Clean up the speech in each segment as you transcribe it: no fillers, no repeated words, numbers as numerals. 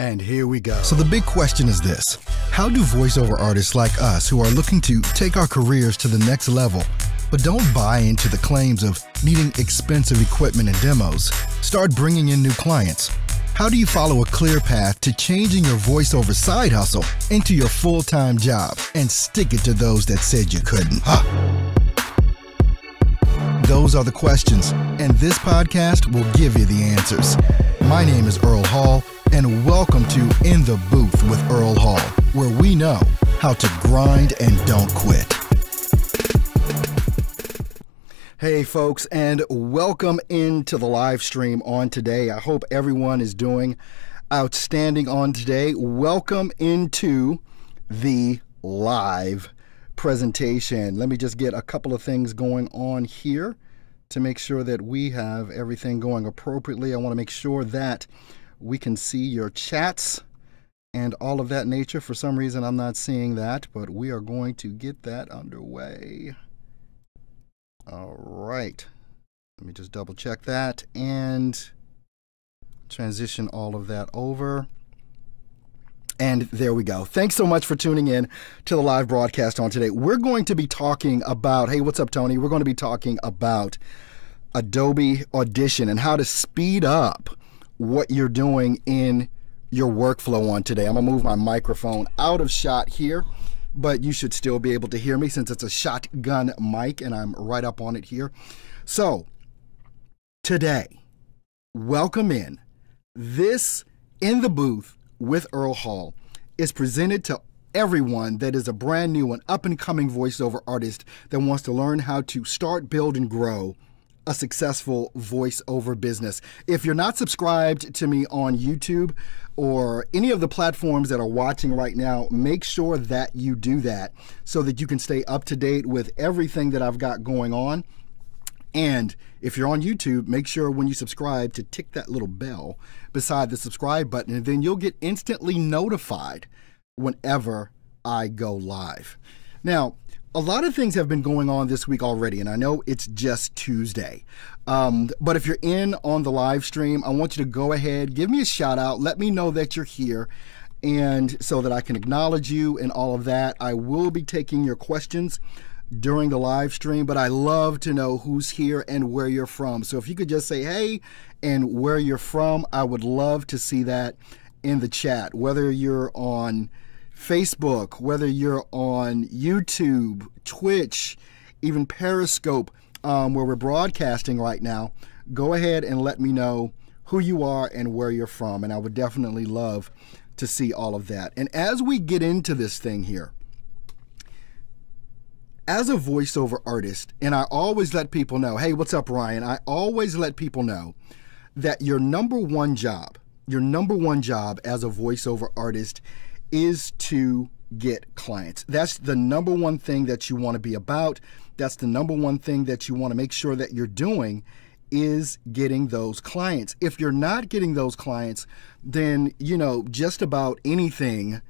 And here we go. So the big question is this: how do voiceover artists like us who are looking to take our careers to the next level, but don't buy into the claims of needing expensive equipment and demos, start bringing in new clients? How do you follow a clear path to changing your voiceover side hustle into your full-time job and stick it to those that said you couldn't? Those are the questions, and this podcast will give you the answers. My name is Earl Hall, and welcome to In the Booth with Earl Hall, where we know how to grind and don't quit. Hey folks, and welcome into the live stream on today. I hope everyone is doing outstanding on today. Welcome into the live presentation. Let me just get a couple of things going on here to make sure that we have everything going appropriately. I want to make sure that we can see your chats and all of that nature. For some reason, I'm not seeing that, but we are going to get that underway. All right. Let me just double check that and transition all of that over. And there we go. Thanks so much for tuning in to the live broadcast on today. We're going to be talking about, hey, what's up, Tony? We're going to be talking about Adobe Audition and how to speed up what you're doing in your workflow on today. I'm gonna move my microphone out of shot here, but you should still be able to hear me since it's a shotgun mic and I'm right up on it here. So today, welcome in. This In the Booth with Earl Hall is presented to everyone that is a brand new and up-and-coming voiceover artist that wants to learn how to start, build, and grow a successful voiceover business. If you're not subscribed to me on YouTube or any of the platforms that are watching right now, make sure that you do that so that you can stay up to date with everything that I've got going on. And if you're on YouTube, make sure when you subscribe to tick that little bell beside the subscribe button, and then you'll get instantly notified whenever I go live. Now, a lot of things have been going on this week already, and I know it's just Tuesday. But if you're in on the live stream, I want you to go ahead, give me a shout out, let me know that you're here, and so that I can acknowledge you and all of that. I will be taking your questions during the live stream, but I love to know who's here and where you're from. So if you could just say hey and where you're from, I would love to see that in the chat, whether you're on Facebook, whether you're on YouTube, Twitch, even Periscope, where we're broadcasting right now. Go ahead and let me know who you are and where you're from, and I would definitely love to see all of that. And as we get into this thing here, as a voiceover artist, and I always let people know, hey, what's up, Ryan? I always let people know that your number one job as a voiceover artist is to get clients. That's the number one thing that you want to be about. That's the number one thing that you want to make sure that you're doing, is getting those clients. If you're not getting those clients, then, you know, just about anything,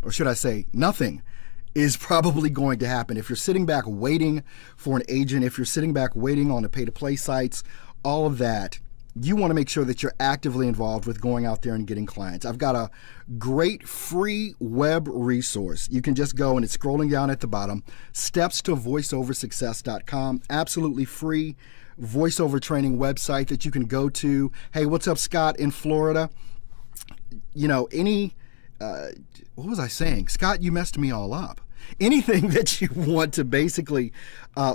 or should I say nothing, is probably going to happen. If you're sitting back waiting for an agent, if you're sitting back waiting on the pay-to-play sites, all of that, you want to make sure that you're actively involved with going out there and getting clients. I've got a great free web resource. You can just go, and it's scrolling down at the bottom, stepstovoiceoversuccess.com. Absolutely free voiceover training website that you can go to. Hey, what's up, Scott in Florida? You know, what was I saying? Scott, you messed me all up. Anything that you want to basically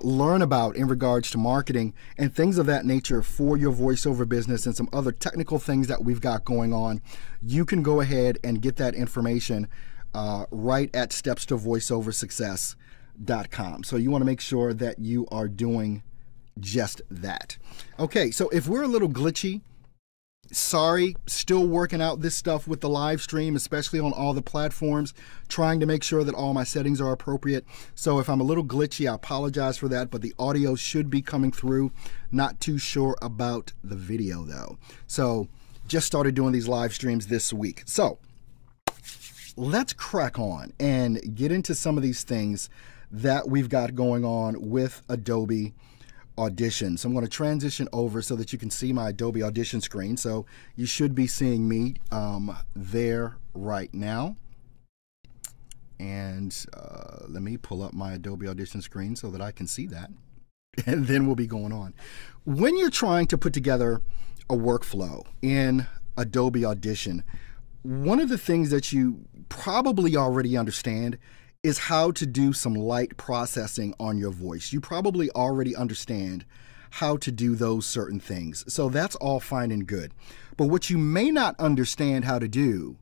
learn about in regards to marketing and things of that nature for your voiceover business and some other technical things that we've got going on, you can go ahead and get that information right at stepstovoiceoversuccess.com. So you want to make sure that you are doing just that. Okay, so if we're a little glitchy, sorry, still working out this stuff with the live stream, especially on all the platforms, trying to make sure that all my settings are appropriate. So if I'm a little glitchy, I apologize for that, but the audio should be coming through. Not too sure about the video though. So just started doing these live streams this week. So let's crack on and get into some of these things that we've got going on with Adobe Audition. So I'm going to transition over so that you can see my Adobe Audition screen. So you should be seeing me there right now. And let me pull up my Adobe Audition screen so that I can see that. And then we'll be going on. When you're trying to put together a workflow in Adobe Audition, one of the things that you probably already understand is how to do some light processing on your voice. You probably already understand how to do those certain things. So that's all fine and good. But what you may not understand how to do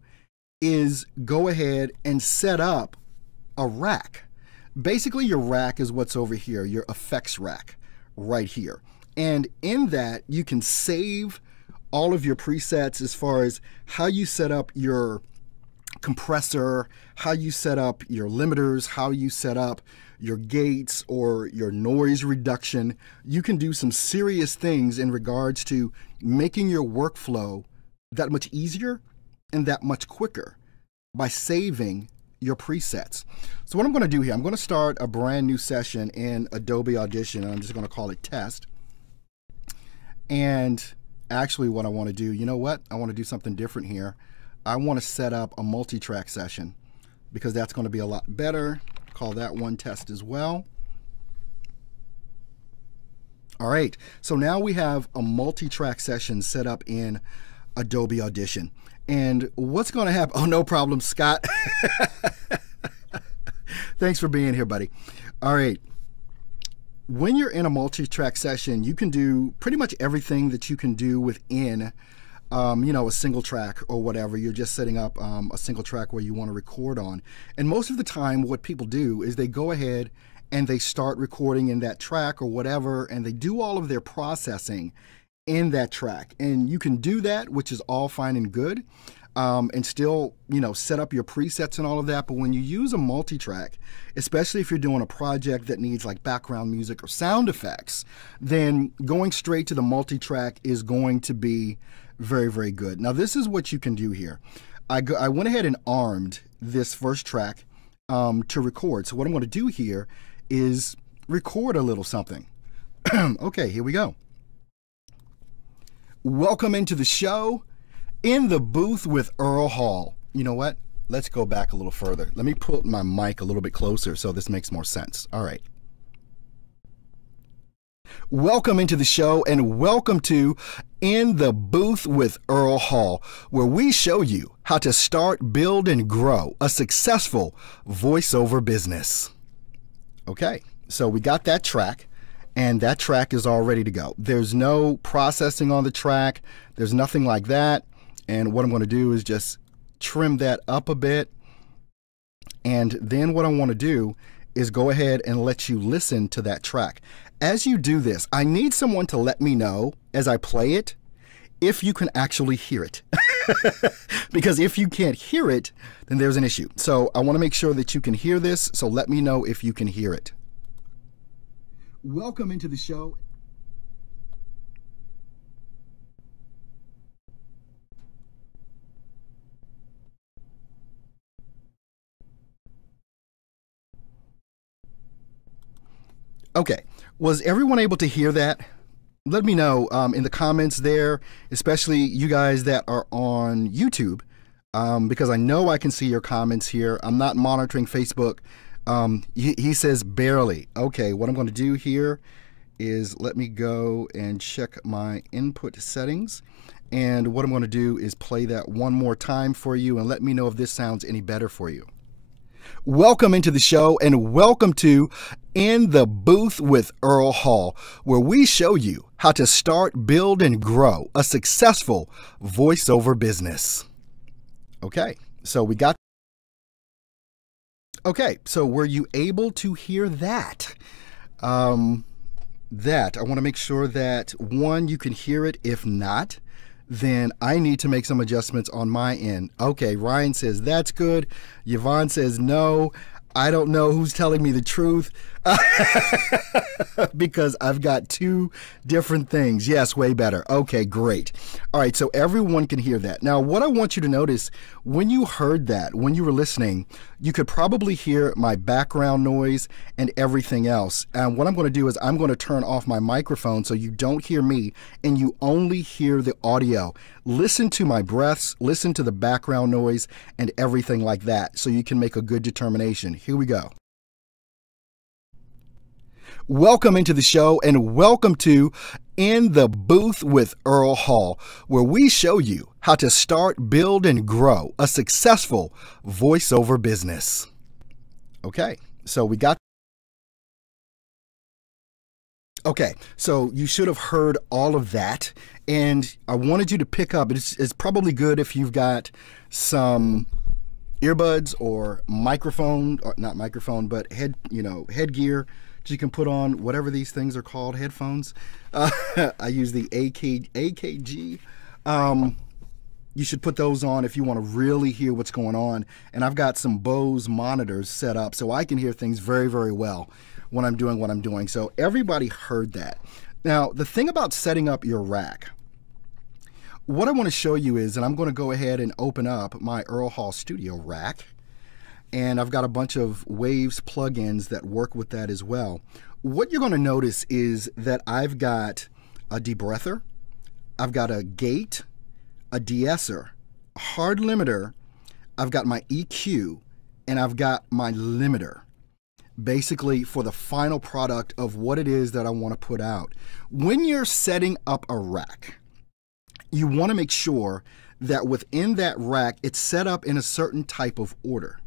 is go ahead and set up a rack. Basically, your rack is what's over here, your effects rack right here. And in that, you can save all of your presets as far as how you set up your compressor, how you set up your limiters, how you set up your gates or your noise reduction. You can do some serious things in regards to making your workflow that much easier and that much quicker by saving your presets. So what I'm going to do here, I'm going to start a brand new session in Adobe Audition, and I'm just going to call it test. And actually what I want to do, you know what? I want to do something different here. I want to set up a multi-track session because that's going to be a lot better. Call that one test as well. All right, so now we have a multi-track session set up in Adobe Audition. And what's going to happen? Oh, no problem, Scott. Thanks for being here, buddy. All right. When you're in a multi-track session, you can do pretty much everything that you can do within, you know, a single track or whatever. You're just setting up a single track where you want to record on. And most of the time, what people do is they go ahead and they start recording in that track or whatever, and they do all of their processing in that track. And you can do that, which is all fine and good, and still, you know, set up your presets and all of that. But when you use a multi-track, especially if you're doing a project that needs like background music or sound effects, then going straight to the multi-track is going to be very, very good. Now, this is what you can do here. I went ahead and armed this first track to record. So what I'm going to do here is record a little something. Okay, here we go. Welcome into the show, In the Booth with Earl Hall. You know what? Let's go back a little further. Let me put my mic a little bit closer so this makes more sense. All right. Welcome into the show and welcome to In the Booth with Earl Hall, where we show you how to start, build, and grow a successful voiceover business. Okay, so we got that track. And that track is all ready to go. There's no processing on the track. There's nothing like that. And what I'm going to do is just trim that up a bit. And then what I want to do is go ahead and let you listen to that track. As you do this, I need someone to let me know as I play it if you can actually hear it. Because if you can't hear it, then there's an issue. So I want to make sure that you can hear this. So let me know if you can hear it. Welcome into the show. Okay, was everyone able to hear that? Let me know in the comments there, especially you guys that are on YouTube, because I know I can see your comments here. I'm not monitoring Facebook. He says barely. Okay, what I'm going to do here is let me go and check my input settings. And what I'm going to do is play that one more time for you and let me know if this sounds any better for you. Welcome into the show and welcome to In the Booth with Earl Hall, where we show you how to start, build, and grow a successful voiceover business. Okay, so we got. Okay, so were you able to hear that? I want to make sure that, one, you can hear it. If not, then I need to make some adjustments on my end. Okay, Ryan says that's good. Yvonne says no. I don't know who's telling me the truth. Because I've got two different things. Yes, way better. Okay, great. All right, so everyone can hear that. Now, what I want you to notice, when you heard that, when you were listening, you could probably hear my background noise and everything else. And what I'm going to do is I'm going to turn off my microphone so you don't hear me and you only hear the audio. Listen to my breaths, listen to the background noise and everything like that so you can make a good determination. Here we go. Welcome into the show and welcome to In the Booth with Earl Hall, where we show you how to start, build, and grow a successful voiceover business. Okay, so so you should have heard all of that, and I wanted you to pick up. It's probably good if you've got some earbuds or microphone, or not microphone, but headgear. You can put on whatever these things are called, headphones. I use the AKG. You should put those on if you want to really hear what's going on. And I've got some Bose monitors set up so I can hear things very, very well when I'm doing what I'm doing. So everybody heard that. Now, the thing about setting up your rack, what I want to show you is, and I'm going to go ahead and open up my Earl Hall Studio rack. And I've got a bunch of Waves plugins that work with that as well. What you're going to notice is that I've got a debreather, I've got a gate, a de-esser, a hard limiter, I've got my EQ, and I've got my limiter, basically for the final product of what it is that I want to put out. When you're setting up a rack, you want to make sure that within that rack, it's set up in a certain type of order.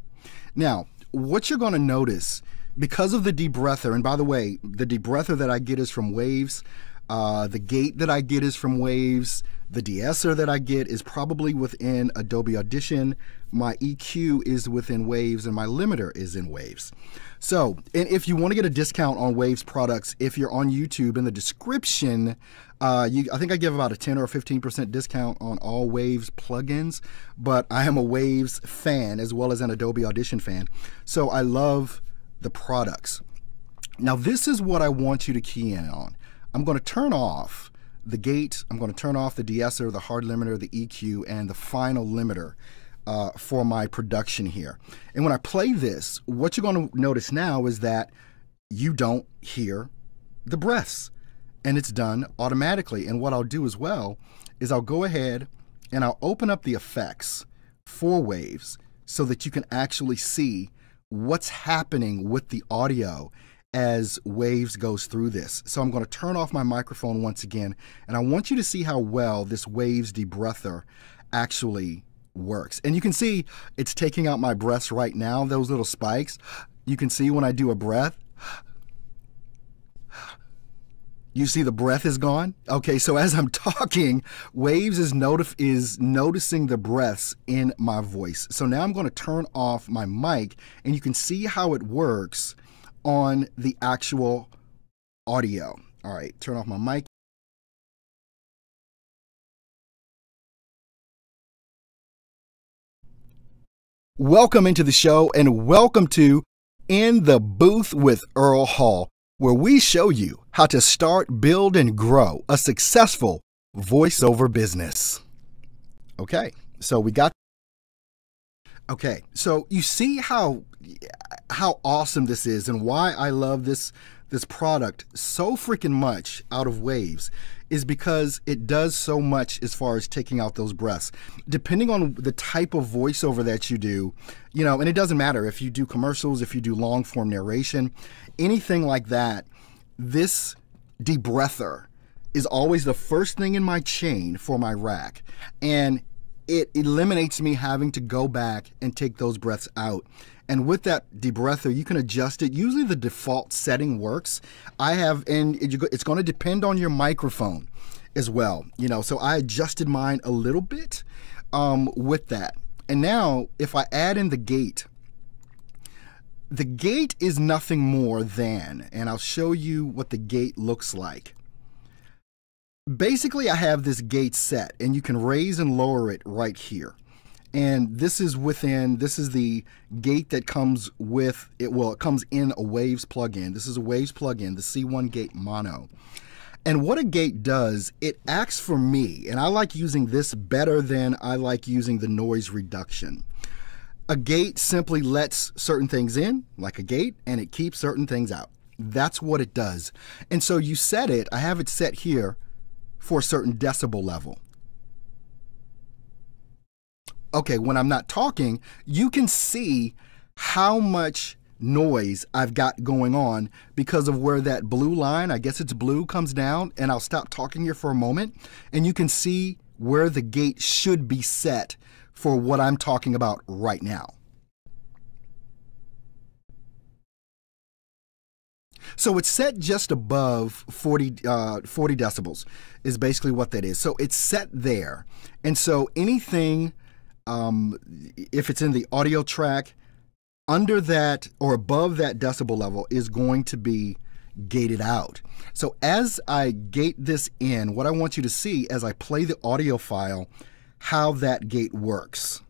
Now, what you're going to notice, because of the debreather, and by the way, the debreather that I get is from Waves, the gate that I get is from Waves, the de-esser that I get is probably within Adobe Audition, my EQ is within Waves, and my limiter is in Waves. So, and if you want to get a discount on Waves products, if you're on YouTube, in the description, I think I give about a 10 or 15% discount on all Waves plugins, but I am a Waves fan as well as an Adobe Audition fan, so I love the products. Now, this is what I want you to key in on. I'm going to turn off the gate, I'm going to turn off the de-esser, the hard limiter, the EQ, and the final limiter for my production here. And when I play this, what you're going to notice now is that you don't hear the breaths. And it's done automatically. And what I'll do as well is I'll go ahead and I'll open up the effects for Waves so that you can actually see what's happening with the audio as Waves goes through this. So I'm going to turn off my microphone once again, and I want you to see how well this Waves debreather actually works. And you can see it's taking out my breaths right now, those little spikes. You can see when I do a breath, you see the breath is gone? Okay, so as I'm talking, Waves is noticing the breaths in my voice. So now I'm going to turn off my mic, and you can see how it works on the actual audio. All right, turn off my mic. Welcome into the show, and welcome to In the Booth with Earl Hall, where we show you how to start, build, and grow a successful voiceover business. Okay, so so you see how awesome this is and why I love this product so freaking much out of Waves is because it does so much as far as taking out those breaths. Depending on the type of voiceover that you do, and it doesn't matter if you do commercials, if you do long form narration, anything like that, this debreather is always the first thing in my chain for my rack. And it eliminates me having to go back and take those breaths out. And with that debreather, you can adjust it. Usually the default setting works. It's going to depend on your microphone as well. So I adjusted mine a little bit with that. And now if I add in the gate is nothing more than, and I'll show you what the gate looks like. Basically, I have this gate set, and you can raise and lower it right here. And this is the gate that comes with it. Well, it comes in a Waves plugin. This is a Waves plugin, the C1 Gate Mono. And what a gate does, it acts for me, and I like using this better than I like using the noise reduction. A gate simply lets certain things in, like a gate, and it keeps certain things out. That's what it does. And so you set it, I have it set here for a certain decibel level. Okay, when I'm not talking, you can see how much noise I've got going on because of where that blue line, I guess it's blue, comes down, and I'll stop talking here for a moment, and you can see where the gate should be set for what I'm talking about right now. So it's set just above 40 decibels is basically what that is. So it's set there. And so anything, if it's in the audio track, under that or above that decibel level is going to be gated out. So as I gate this in, what I want you to see as I play the audio file, how that gate works.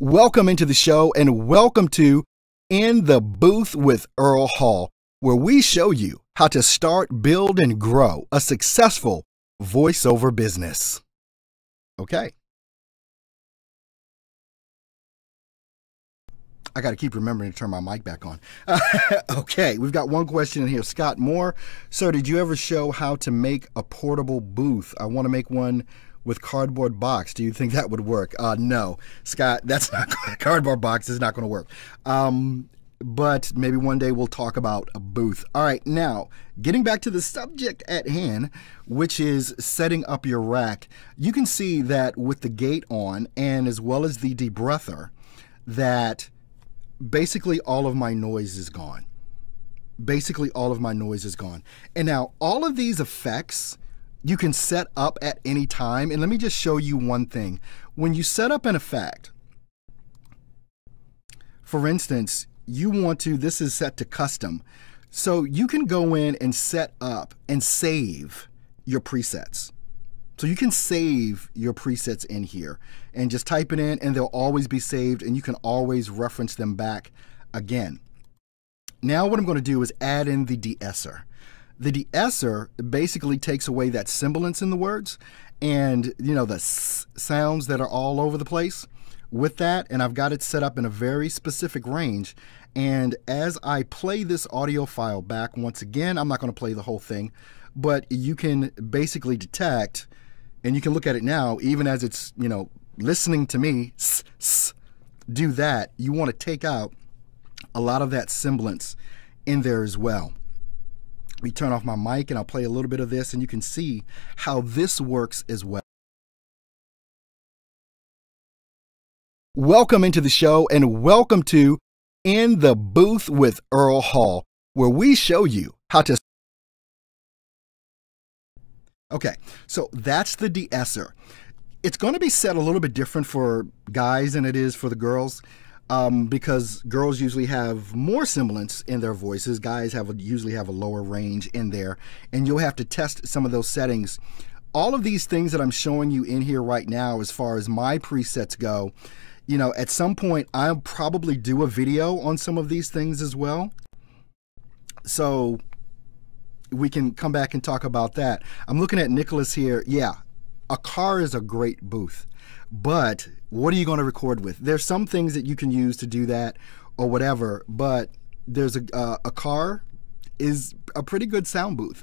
Welcome into the show and welcome to In the Booth with Earl Hall, where we show you how to start, build, and grow a successful voiceover business. Okay. I got to keep remembering to turn my mic back on. Okay, we've got one question in here. Scott Moore. Sir, did you ever show how to make a portable booth? I want to make one with cardboard box. Do you think that would work? No, Scott, that's not cardboard box is not going to work. But maybe one day we'll talk about a booth. All right, now, getting back to the subject at hand, which is setting up your rack, you can see that with the gate on and as well as the debreather, that basically all of my noise is gone. Basically all of my noise is gone. And now all of these effects you can set up at any time. And let me just show you one thing. When you set up an effect, for instance, you want to, this is set to custom. So you can go in and set up and save your presets. So you can save your presets in here and just type it in and they'll always be saved and you can always reference them back again. Now what I'm going to do is add in the de-esser. The de-esser basically takes away that sibilance in the words and, you know, the sounds that are all over the place with that, and I've got it set up in a very specific range. And as I play this audio file back once again, I'm not going to play the whole thing, but you can basically detect, and you can look at it now, even as it's, you know, listening to me do that, you want to take out a lot of that semblance in there as well. Let me turn off my mic and I'll play a little bit of this and you can see how this works as well. Welcome into the show and welcome to In the Booth with Earl Hall, where we show you how to... Okay, so that's the de-esser. It's going to be set a little bit different for guys than it is for the girls, because girls usually have more semblance in their voices. Guys usually have a lower range in there, and you'll have to test some of those settings. All of these things that I'm showing you in here right now, as far as my presets go, you know, at some point I'll probably do a video on some of these things as well. So we can come back and talk about that. I'm looking at Nicholas here. Yeah, a car is a great booth, but what are you going to record with? There's some things that you can use to do that or whatever, but there's a car is a pretty good sound booth.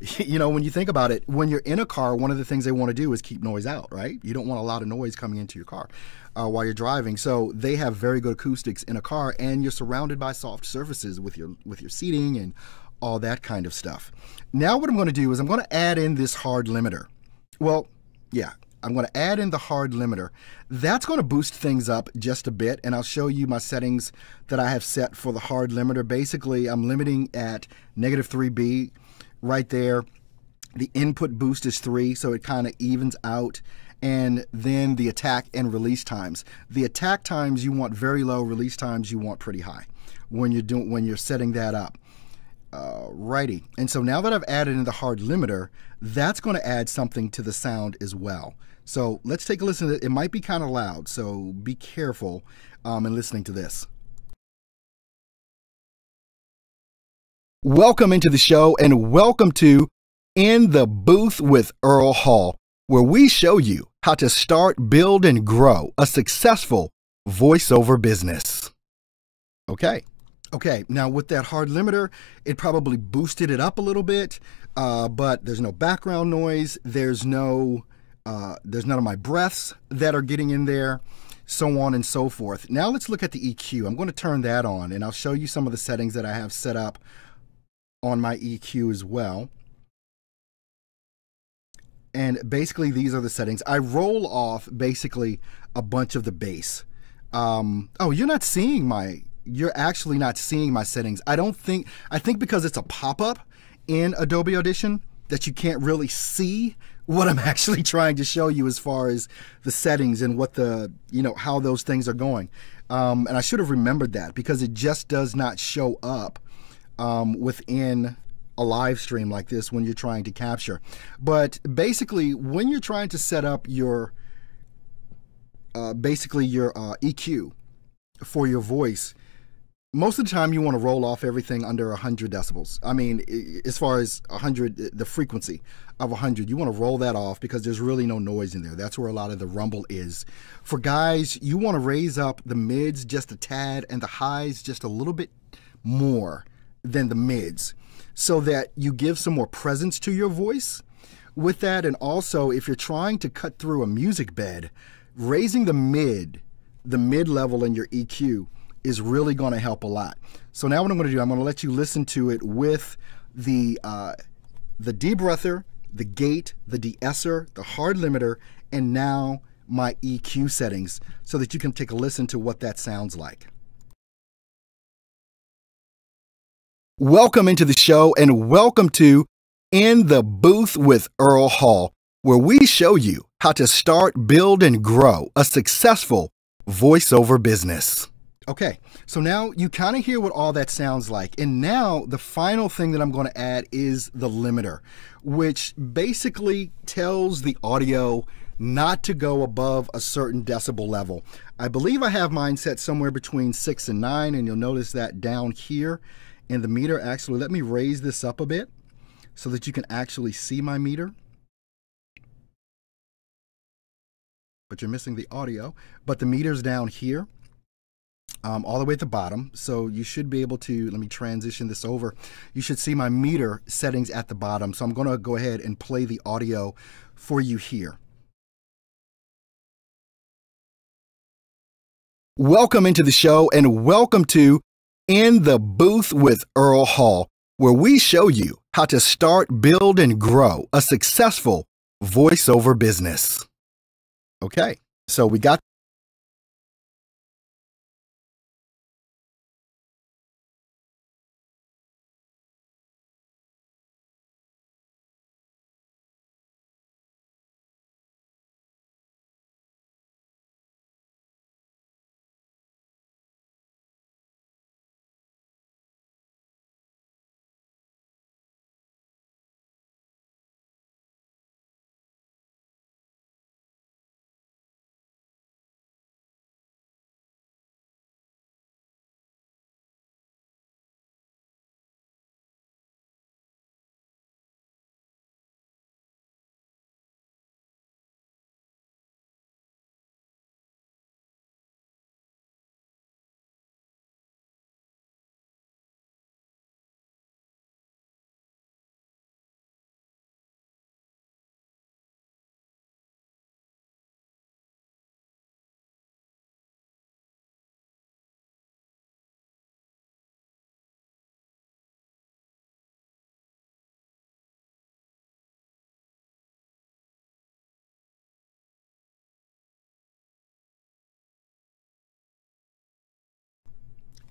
You know, when you think about it, when you're in a car, one of the things they want to do is keep noise out, right? You don't want a lot of noise coming into your car while you're driving. So they have very good acoustics in a car, and you're surrounded by soft surfaces with your seating and all that kind of stuff. Now what I'm going to do is I'm going to add in this hard limiter. Well, yeah, I'm going to add in the hard limiter. That's going to boost things up just a bit, and I'll show you my settings that I have set for the hard limiter. Basically, I'm limiting at -3 dB right there. The input boost is 3, so it kind of evens out. And then the attack and release times. The attack times you want very low, release times you want pretty high when you're setting that up. Righty. And so now that I've added in the hard limiter, that's going to add something to the sound as well. So let's take a listen to it. It might be kind of loud, so be careful in listening to this. Welcome into the show, and welcome to In the Booth with Earl Hall, where we show you how to start, build, and grow a successful voiceover business. Okay, now with that hard limiter, it probably boosted it up a little bit, but there's no background noise, there's none of my breaths that are getting in there, so on and so forth. Now let's look at the EQ. I'm going to turn that on, and I'll show you some of the settings that I have set up on my EQ as well. And basically these are the settings. I roll off basically a bunch of the bass. Oh, you're actually not seeing my settings. I think because it's a pop-up in Adobe Audition that you can't really see what I'm actually trying to show you as far as the settings and what how those things are going. And I should have remembered that, because it just does not show up within a live stream like this when you're trying to capture. But basically, when you're trying to set up your EQ for your voice, most of the time you want to roll off everything under 100 decibels. I mean, as far as 100, the frequency of 100, you want to roll that off because there's really no noise in there. That's where a lot of the rumble is. For guys, you want to raise up the mids just a tad and the highs just a little bit more than the mids, so that you give some more presence to your voice with that. And also, if you're trying to cut through a music bed, raising the mid level in your EQ is really going to help a lot. So now what I'm going to do, I'm going to let you listen to it with the debreather, the gate, the de-esser, the hard limiter, and now my EQ settings, so that you can take a listen to what that sounds like. Welcome into the show, and welcome to In the Booth with Earl Hall, where we show you how to start, build, and grow a successful voiceover business. Okay, so now you kind of hear what all that sounds like. And now the final thing that I'm going to add is the limiter, which basically tells the audio not to go above a certain decibel level. I believe I have mine set somewhere between 6 and 9, and you'll notice that down here in the meter. Actually, let me raise this up a bit so that you can actually see my meter. But you're missing the audio. But the meter's down here, all the way at the bottom. So you should be able to, let me transition this over. You should see my meter settings at the bottom. So I'm going to go ahead and play the audio for you here. Welcome into the show, and welcome to In the Booth with Earl Hall, where we show you how to start, build, and grow a successful voiceover business. Okay, so we got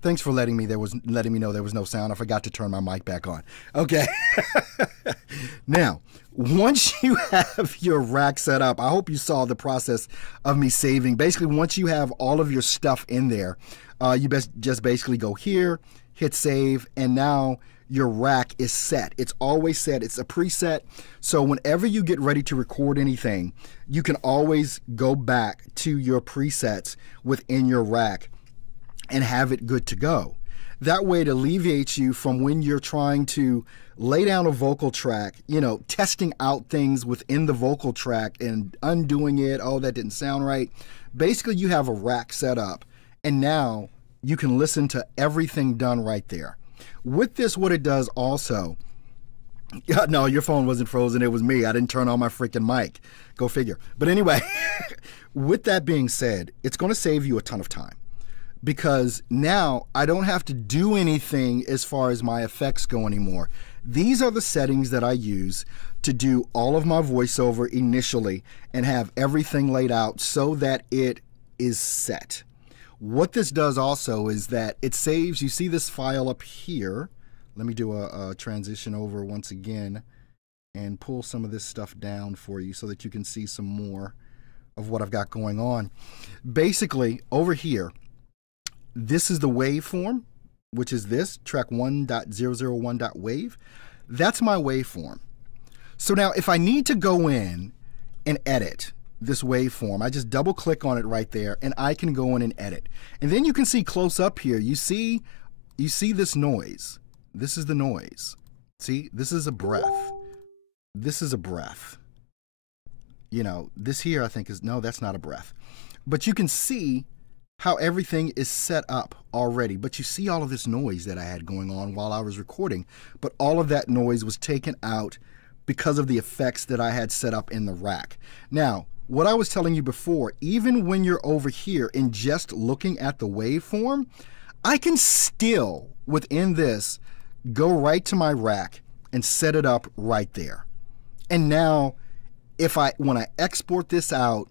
Thanks for letting me know there was no sound. I forgot to turn my mic back on. Okay. Now, once you have your rack set up, I hope you saw the process of me saving. Basically, once you have all of your stuff in there, you just basically go here, hit save, and now your rack is set. It's always set. It's a preset. So whenever you get ready to record anything, you can always go back to your presets within your rack and have it good to go. That way it alleviates you from when you're trying to lay down a vocal track, you know, testing out things within the vocal track and undoing it. Oh, that didn't sound right. Basically, you have a rack set up, and now you can listen to everything done right there. With this, what it does also, no, your phone wasn't frozen. It was me. I didn't turn on my freaking mic. Go figure. But anyway, with that being said, it's going to save you a ton of time, because now I don't have to do anything as far as my effects go anymore. These are the settings that I use to do all of my voiceover initially and have everything laid out so that it is set. What this does also is that it saves, you see this file up here. Let me do a transition over once again and pull some of this stuff down for you so that you can see some more of what I've got going on. Basically, over here, this is the waveform, which is this, track 1.001.wave. That's my waveform. So now if I need to go in and edit this waveform, I just double click on it right there and I can go in and edit. And then you can see close up here, you see this noise. This is the noise. See, this is a breath. This is a breath. You know, this here I think is, no, that's not a breath. But you can see how everything is set up already. But you see all of this noise that I had going on while I was recording. But all of that noise was taken out because of the effects that I had set up in the rack. Now, what I was telling you before, even when you're over here and just looking at the waveform, I can still, within this, go right to my rack and set it up right there. And now, when I export this out,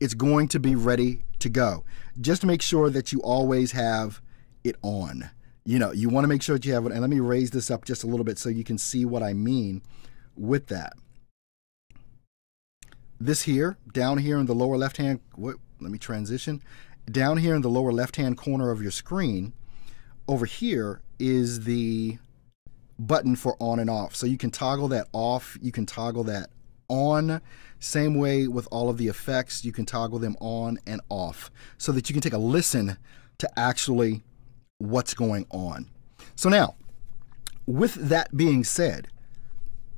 it's going to be ready to go. Just make sure that you always have it on. You know, you want to make sure that you have it. And let me raise this up just a little bit so you can see what I mean with that. This here, down here in the lower left-hand, let me transition. Down here in the lower left-hand corner of your screen, over here is the button for on and off. So you can toggle that off, you can toggle that on. Same way with all of the effects, you can toggle them on and off so that you can take a listen to actually what's going on. So now, with that being said,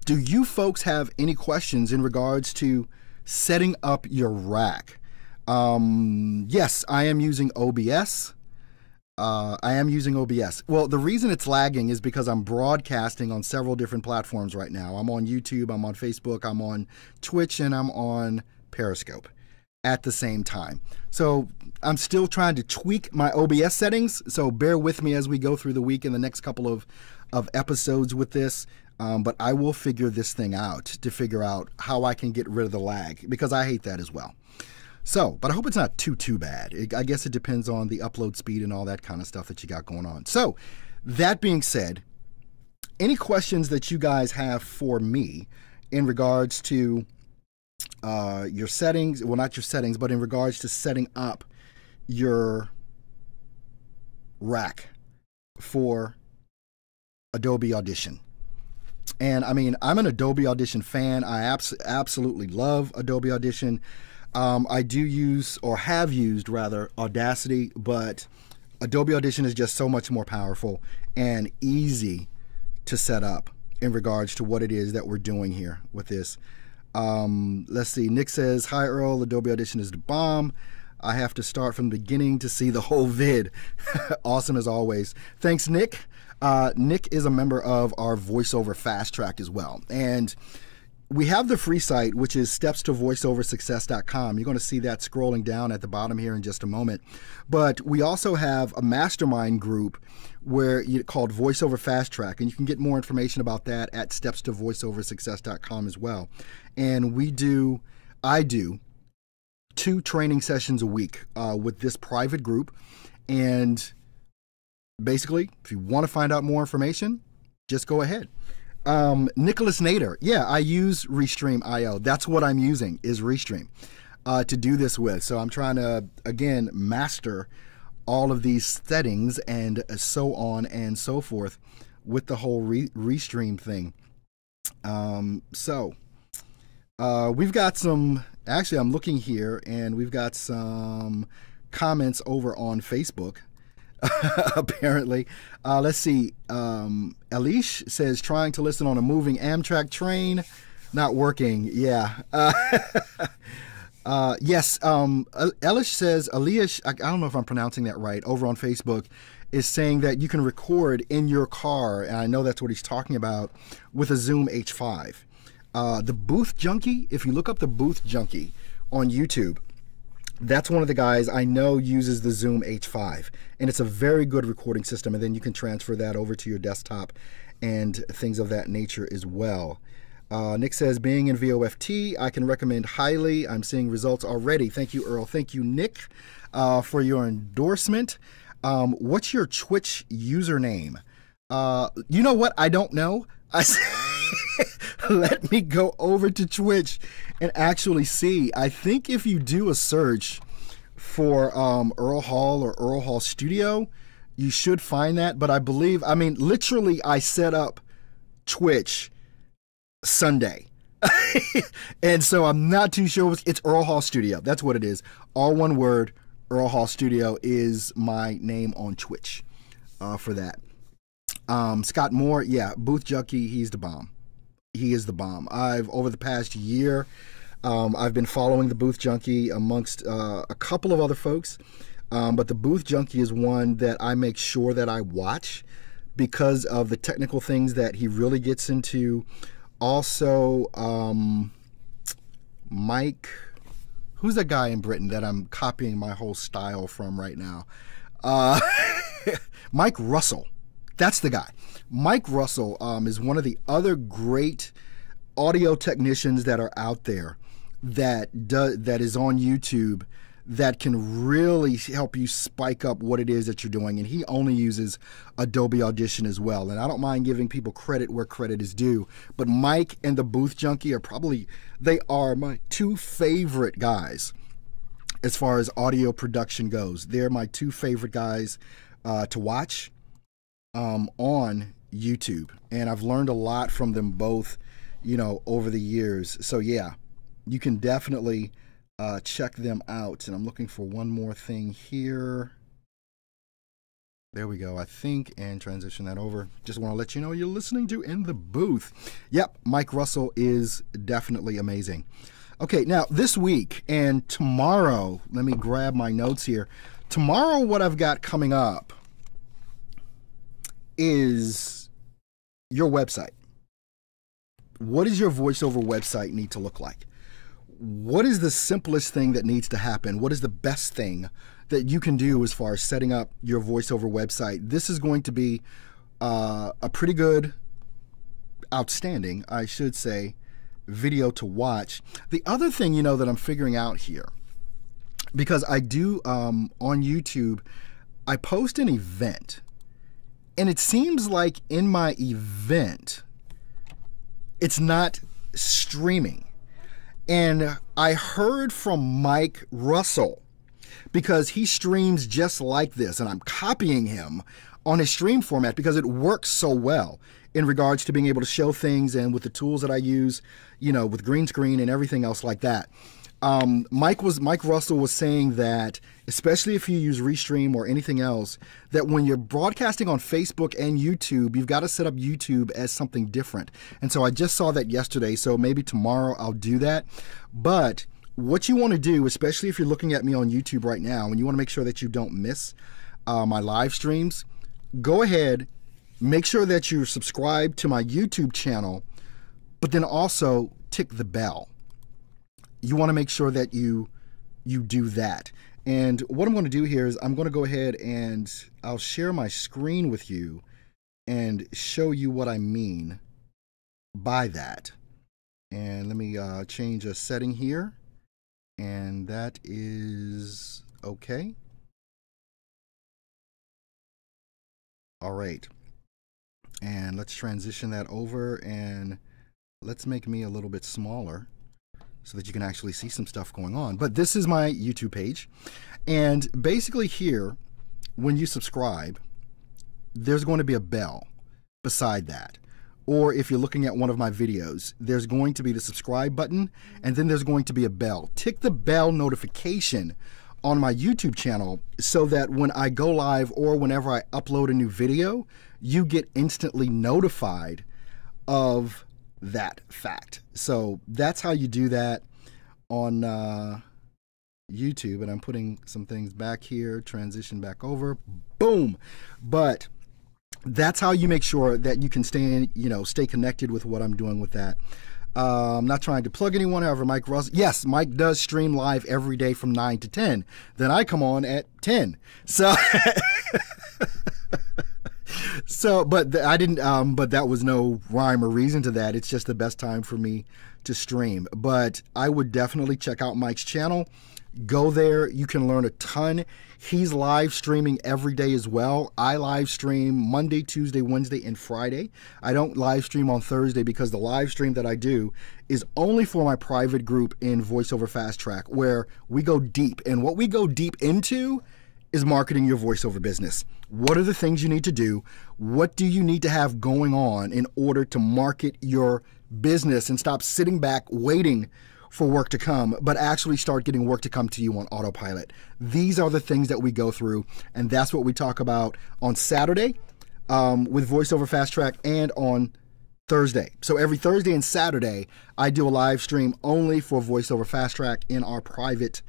do you folks have any questions in regards to setting up your rack? Yes, I am using OBS. Well, the reason it's lagging is because I'm broadcasting on several different platforms right now. I'm on YouTube, I'm on Facebook, I'm on Twitch, and I'm on Periscope at the same time. So I'm still trying to tweak my OBS settings, so bear with me as we go through the week in the next couple of episodes with this. But I will figure this thing out to figure out how I can get rid of the lag, because I hate that as well. So, but I hope it's not too bad. I guess it depends on the upload speed and all that kind of stuff that you got going on. So, that being said, any questions that you guys have for me in regards to your settings, well, not your settings, but in regards to setting up your rack for Adobe Audition. And I mean, I'm an Adobe Audition fan. I absolutely love Adobe Audition. I do use, or have used rather, Audacity, but Adobe Audition is just so much more powerful and easy to set up in regards to what it is that we're doing here with this. Let's see, Nick says, hi Earl, Adobe Audition is the bomb. I have to start from the beginning to see the whole vid. Awesome as always. Thanks, Nick. Nick is a member of our voiceover fast track as well. And we have the free site, which is stepstovoiceoversuccess.com. You're going to see that scrolling down at the bottom here in just a moment. But we also have a mastermind group called Voiceover Fast Track, and you can get more information about that at stepstovoiceoversuccess.com as well. And I do 2 training sessions a week with this private group. And basically, if you want to find out more information, just go ahead. Nicholas Nader, yeah, I use Restream.io. That's what I'm using, is Restream to do this with. So I'm trying to, again, master all of these settings and so on and so forth with the whole restream thing. We've got some, actually I'm looking here and we've got some comments over on Facebook. Apparently. Let's see. Elish says trying to listen on a moving Amtrak train, not working. Yeah. Yes. Elish says, Elish, I don't know if I'm pronouncing that right, over on Facebook, is saying that you can record in your car, and I know that's what he's talking about, with a Zoom H5. The Booth Junkie, if you look up the Booth Junkie on YouTube, that's one of the guys I know uses the Zoom H5, and it's a very good recording system, and then you can transfer that over to your desktop and things of that nature as well. Nick says, being in VOFT, I can recommend highly. I'm seeing results already. Thank you, Earl. Thank you, Nick, for your endorsement. What's your Twitch username? You know what? I don't know. Let me go over to Twitch and actually see. I think if you do a search for Earl Hall or Earl Hall Studio, you should find that. But I believe, I mean, literally, I set up Twitch Sunday. And so I'm not too sure. It's Earl Hall Studio. That's what it is. All one word. Earl Hall Studio is my name on Twitch for that. Scott Moore, yeah, Booth Junkie, he's the bomb. He is the bomb. Over the past year, I've been following the Booth Junkie amongst a couple of other folks, but the Booth Junkie is one that I make sure that I watch because of the technical things that he really gets into. Also, Mike, who's that guy in Britain that I'm copying my whole style from right now? Mike Russell. That's the guy. Mike Russell is one of the other great audio technicians that are out there that is on YouTube that can really help you spike up what it is that you're doing. And he only uses Adobe Audition as well. And I don't mind giving people credit where credit is due. But Mike and the Booth Junkie they are my two favorite guys as far as audio production goes. They're my two favorite guys to watch on YouTube, and I've learned a lot from them both, you know, over the years. So yeah, you can definitely check them out. And I'm looking for one more thing here. There we go, I think, and transition that over. Just want to let you know you're listening to In the Booth. Yep, Mike Russell is definitely amazing. Okay, now this week and tomorrow, let me grab my notes here. Tomorrow, what I've got coming up is your website. What does your voiceover website need to look like? What is the simplest thing that needs to happen? What is the best thing that you can do as far as setting up your voiceover website? This is going to be a pretty good, outstanding, I should say, video to watch. The other thing, you know, that I'm figuring out here, because I do on YouTube, I post an event. And it seems like in my event, it's not streaming. And I heard from Mike Russell, because he streams just like this, and I'm copying him on his stream format because it works so well in regards to being able to show things and with the tools that I use, you know, with green screen and everything else like that. Mike Russell was saying that, especially if you use Restream or anything else, that when you're broadcasting on Facebook and YouTube, you've got to set up YouTube as something different. And so I just saw that yesterday, so maybe tomorrow I'll do that. But what you want to do, especially if you're looking at me on YouTube right now, and you want to make sure that you don't miss my live streams, go ahead, make sure that you're subscribed to my YouTube channel, but then also tick the bell. You want to make sure that you do that. And what I'm going to do here is I'm going to go ahead and I'll share my screen with you and show you what I mean by that. And let me change a setting here. And that is okay. All right. And let's transition that over and let's make me a little bit smaller so that you can actually see some stuff going on. But this is my YouTube page. And basically here, when you subscribe, there's going to be a bell. beside that. Or if you're looking at one of my videos, there's going to be the subscribe button, and then there's going to be a bell. Tick the bell notification on my YouTube channel so that when I go live or whenever I upload a new video, you get instantly notified of that fact. So that's how you do that on YouTube. And I'm putting some things back here, transition back over, boom. But that's how you make sure that you can stay connected with what I'm doing with that. I'm not trying to plug anyone, however, Mike Russ. Yes, Mike does stream live every day from 9 to 10. Then I come on at 10. So, but I didn't. But that was no rhyme or reason to that. It's just the best time for me to stream. But I would definitely check out Mike's channel. Go there. You can learn a ton. He's live streaming every day as well. I live stream Monday, Tuesday, Wednesday, and Friday. I don't live stream on Thursday because the live stream that I do is only for my private group in VoiceOver Fast Track, where we go deep. And what we go deep into is marketing your voiceover business. What are the things you need to do? What do you need to have going on in order to market your business and stop sitting back waiting for work to come, but actually start getting work to come to you on autopilot? These are the things that we go through, and that's what we talk about on Saturday with VoiceOver Fast Track and on Thursday. So every Thursday and Saturday, I do a live stream only for VoiceOver Fast Track in our private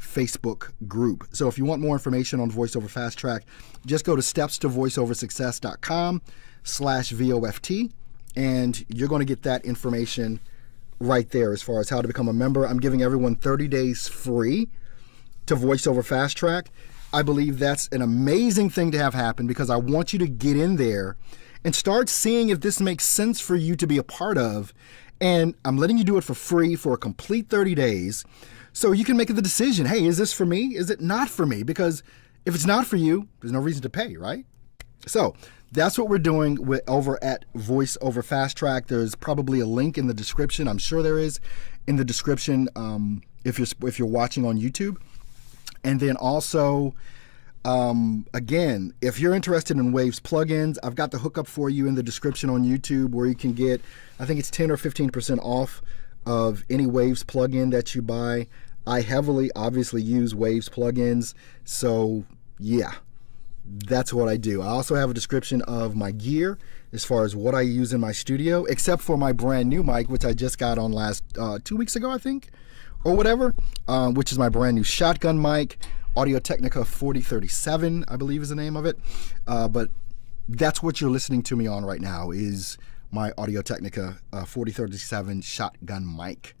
Facebook group. So if you want more information on VoiceOver Fast Track, just go to stepstovoiceoversuccess.com/VOFT, and you're going to get that information right there as far as how to become a member. I'm giving everyone 30 days free to VoiceOver Fast Track. I believe that's an amazing thing to have happen because I want you to get in there and start seeing if this makes sense for you to be a part of. And I'm letting you do it for free for a complete 30 days so you can make the decision. Hey, is this for me? Is it not for me? Because if it's not for you, there's no reason to pay, right? So that's what we're doing over at VoiceOver Fast Track. There's probably a link in the description. I'm sure there is in the description if you're watching on YouTube. And then also, again, if you're interested in Waves plugins, I've got the hookup for you in the description on YouTube where you can get, I think it's 10 or 15% off of any Waves plugin that you buy. I heavily, obviously, use Waves plugins. So, yeah. That's what I do. I also have a description of my gear as far as what I use in my studio, except for my brand new mic, which I just got on last 2 weeks ago, I think, or whatever, which is my brand new shotgun mic, Audio Technica 4037, I believe is the name of it. But that's what you're listening to me on right now is my Audio Technica 4037 shotgun mic.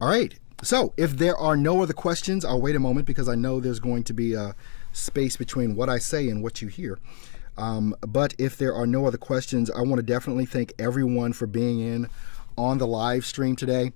All right. So if there are no other questions, I'll wait a moment because I know there's going to be a space between what I say and what you hear. But if there are no other questions, I want to definitely thank everyone for being in on the live stream today.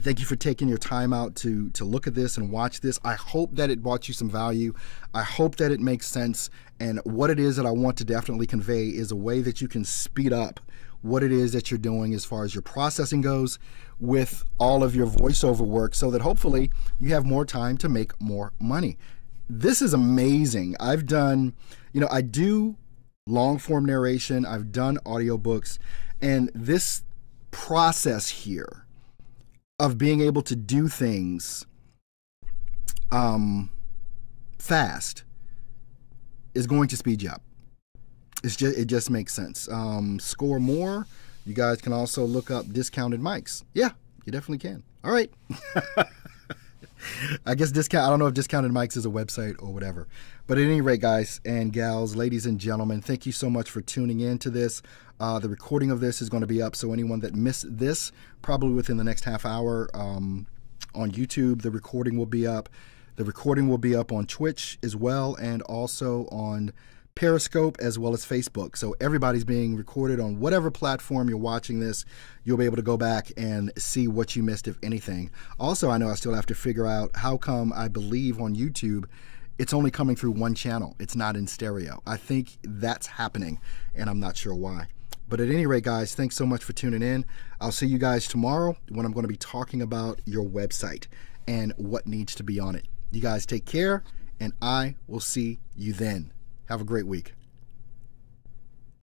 Thank you for taking your time out to look at this and watch this. I hope that it brought you some value. I hope that it makes sense. And what it is that I want to definitely convey is a way that you can speed up what it is that you're doing as far as your processing goes with all of your voiceover work so that hopefully you have more time to make more money. This is amazing. I've done, I do long form narration. I've done audiobooks, and this process here of being able to do things fast is going to speed you up. It just makes sense. Score more. You guys can also look up discounted mics. Yeah, you definitely can. All right. I guess I don't know if Discounted Mics is a website or whatever. But at any rate, guys and gals, ladies and gentlemen, thank you so much for tuning in to this. The recording of this is going to be up, so anyone that missed this, probably within the next half hour on YouTube, the recording will be up. The recording will be up on Twitch as well, and also on Periscope as well as Facebook. So everybody's being recorded on whatever platform you're watching this. You'll be able to go back and see what you missed, if anything. Also, I know I still have to figure out how come I believe on YouTube it's only coming through one channel. It's not in stereo. I think that's happening, and I'm not sure why. But at any rate, guys, thanks so much for tuning in. I'll see you guys tomorrow when I'm going to be talking about your website and what needs to be on it. You guys take care, and I will see you then. Have a great week.